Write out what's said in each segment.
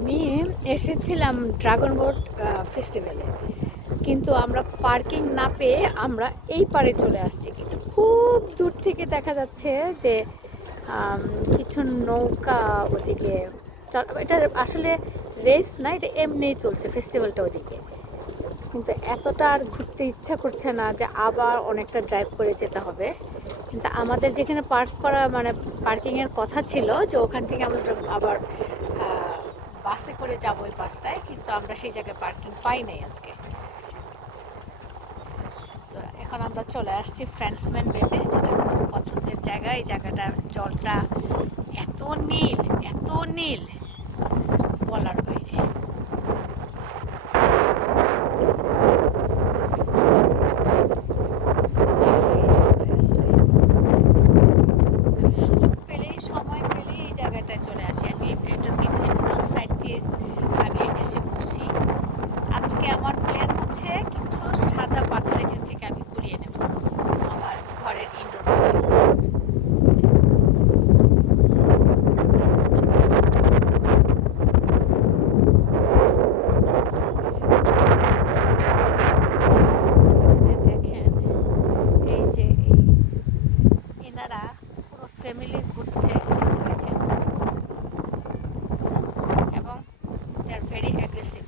আমি এসেছিলাম dragon boat ফেস্টিভ্যালে, কিন্তু আমরা পার্কিং না পেয়ে আমরা এই পারে চলে আসছি। কিন্তু খুব দূর থেকে দেখা যাচ্ছে যে আম, কিছু নৌকা ওদিকে এটা আসলে রেস না, এটা এমনিই চলছে ফেস্টিভ্যালটা ওদিকে। কিন্তু এতটা আর ঘুরতে ইচ্ছা করছে না যে আবার অনেকটা ড্রাইভ করে যেতে হবে। কিন্তু আমাদের যেখানে পার্ক করা মানে পার্কিংয়ের কথা ছিল, যে ওখান থেকে আমরা আবার বাসে করে যাবো ওই পাশটায়, কিন্তু আমরা সেই জায়গায় পার্কিং পাই নাই আজকে। তো এখন আমরা চলে আসছি ফ্রেন্ডসম্যান বেতে, যেটা খুব পছন্দের জায়গা। এই জায়গাটার জলটা এত নীল, এত নীল, বলার বাইরে। সুযোগ পেলেই, সময় পেলেই এই জায়গাটায় চলে আসি। আমি এটা বিভিন্ন সাইড দিয়ে আমি এসে বসি। আজকে আমার প্ল্যান হচ্ছে কিছু সাদা পাথর এখান থেকে আমি কুড়িয়ে নেব আমার ঘরের ইনডোর প্ল্যান্টে। দেখেন, এই যে এনারা পুরো ফ্যামিলি ঘুরছে, এই যে দেখেন, এবং দে আর ভেরি অ্যাগ্রেসিভ।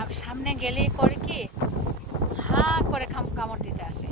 আর সামনে গেলেই করে কি, হাঁ করে কামড় দিতে আসে।